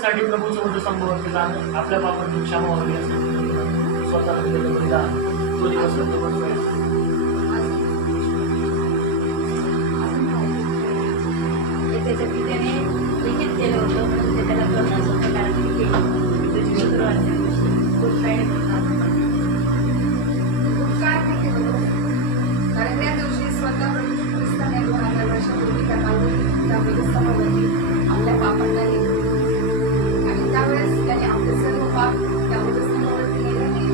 साठी प्रभूच्या वधस्तंभावरती जाणं, आपल्या पापांची क्षमा व्हावी यासाठी स्वतःला दिलेलं बलिदान तो दिवस प्रभूचा त्याच्या पित्याने लिखित केलं होतं, म्हणून ते त्याला करण्याचं प्रकार केलं. त्याची शुक्रवारच्या दिवशी गुड फ्रायडे म्हणतात. काय माहिती बरोबर, कारण त्या दिवशी स्वतः प्रभू ख्रिस्ताने 2000 वर्षापूर्वी त्या वधस्तंभावरती आपल्या पापांना नेलं आणि त्यावेळेस त्याने आपले सर्व पाप त्या वधस्तंभावरती नेल्याने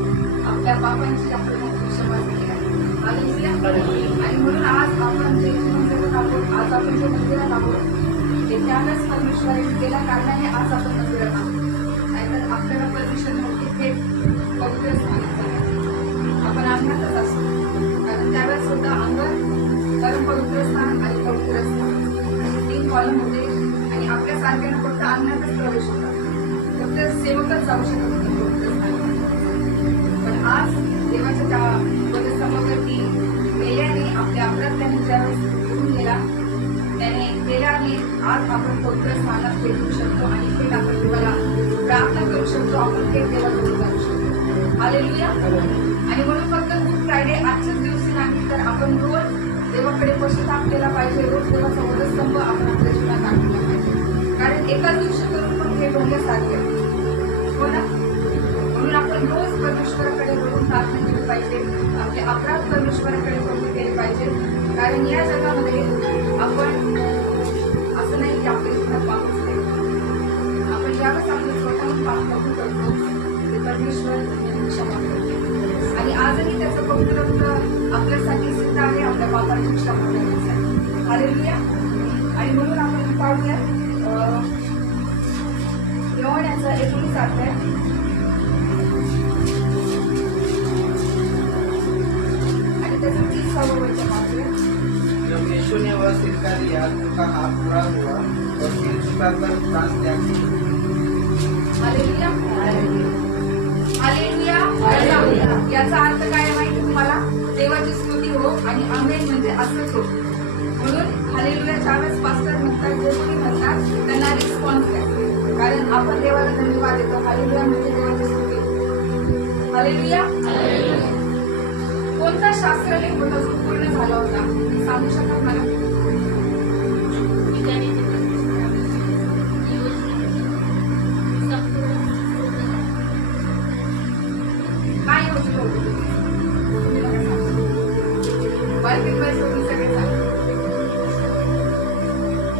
आपल्या पापांची आपल्याला क्षमा केली आहे. आणि म्हणून आज आपण जे जीवन जगत आहोत, आज आपण जे मंदिरात आहोत, ते त्यावेळेस परमेश्वराने केल्या कारणाने आज आपण मंदिरात आहोत. नाहीतर आपल्याला परमिशन नव्हती ते पवित्र स्थानात जाण्याची. आपण अंगणातच असतो, कारण त्यावेळेस होता अंगण, परम पवित्र स्थान आणि पवित्र स्थान असे 3 कॉलम होते आणि आपल्या सारख्यानं फक्त अंगणातच प्रवेश होता. फक्त सेवकच जाऊ शकत होते पवित्र स्थानात. पण आज देवाच्या त्या वधस्तंभावरती मेल्याने आपल्या अपराध त्याने ज्यावेळेस घेऊन गेला, त्याने केल्याने आज आपण पवित्र स्थानात भेटू शकतो आणि थेट आपण देवाला प्रार्थना करू शकतो, आपण थेट देवाकडे जाऊ शकतो. हालेलुया. आणि म्हणून फक्त गुड फ्रायडे आजच्याच दिवशी नाही, तर आपण रोज देवाकडे पश्चाताप केला पाहिजे, रोज देवाचा वधस्तंभ आपण आपल्या जीवनात आणला पाहिजे. कारण एकाच दिवशी करून पण हे ढोंग्यासारखे हो ना. म्हणून आपण रोज परमेश्वराकडे वळून प्रार्थना केली पाहिजे, आपले अपराध परमेश्वराकडे कबूल केले पाहिजे. कारण या जगामध्ये आपण असं नाही की आपल्या जीवनात पापच नाही, आपण ज्यावेळेस आपलं स्वतःहून पाप कबूल करतो ते परमेश्वर क्षमा करतो आणि आजही त्याचं पवित्र रक्त आपल्यासाठी सिद्ध आहे, आपल्या पापाची क्षमा करण्यासाठी. हालेलुया. आणि म्हणून आपण पाहूया योहानाचा 19 अध्याय आणि त्याचं 30 वचन वाचूया. जब यीशु ने वह सिक्का लिया तो कहा पूरा हुआ और फिर झुकाकर प्राण त्याग दिया. हालेलुया. हालेलुया. हालेलुया. याचा अर्थ काय माहिती तुम्हाला? देवाची स्तुती हो आणि आमेन म्हणजे असंच हो. म्हणून हालेलुया ज्यावेळेस पास्टर म्हणतात, जे कोणी म्हणतात त्यांना रिस्पॉन्स द्या, कारण आपण देवाला धन्यवाद देतो. हालेलुया म्हणजे देवाची स्तुती. हालेलुया. कोणता शास्त्रलेख होता जो पूर्ण झाला होता सांगू शकाल मला? काय योजना होती? बायकिंग बाय सोडून सगळे झाले.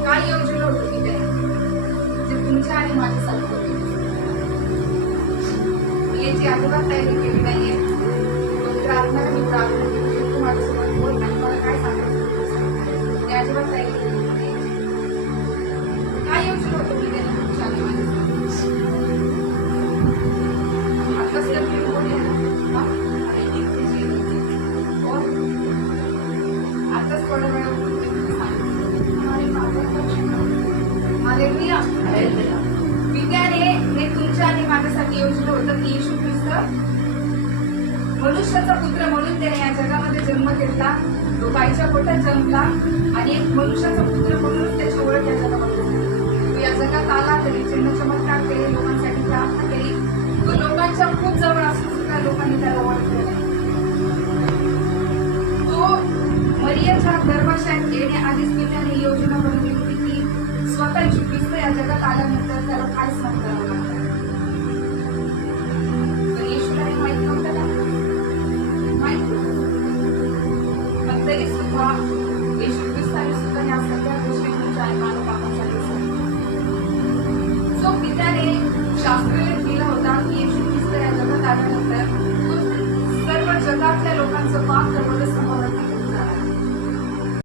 काय योजना होती ते जे तुमच्या आणि माझ्यासाठी होती? मी याची अजिबात तयारी केली नाहीये. प्रार्थना मी प्रार्थना केली, तू माझ्यासोबत बोल आणि मला काय सांगायचं मी अजिबात तयारी केली नाही. काय योजना होती की त्याने तुमच्या आणि माझ्यासोबत? आताच तर मी बोलले ना, आताच थोड्या वेळात हालेलुया. पित्याने हे तुमच्या आणि माझ्यासाठी योजना होतं की येशू ख्रिस्त मनुष्याचा पुत्र म्हणून त्याने या जगामध्ये जन्म घेतला, तो बाईच्या पोटात जन्मला आणि एक मनुष्याचा पुत्र म्हणूनच त्याची ओळख या जगामध्ये झाली. तो या जगात आला, तरी चिन्ह चमत्कार केले, लोकांसाठी प्रार्थना केली. तो लोकांच्या खूप जवळ असून सुद्धा लोकांनी त्याला ओळखले नाही. तो मरियाच्या गर्भाशयात येण्याआधीच पित्याने योजना बनवली होती की स्वतः येशू ख्रिस्त या जगात आल्यानंतर त्याला काय सहन करावं लागतं. पण येशूला हे माहित नव्हतं ना, पण तरी सुद्धा येशू ख्रिस्ताने सुद्धा या सगळ्या गोष्टी तुमच्या आणि मानव पापासाठी जो पित्याने शास्त्रलेख दिला होता की येशू ख्रिस्त या जगात आल्यानंतर सर्व जगातल्या लोकांचं पाप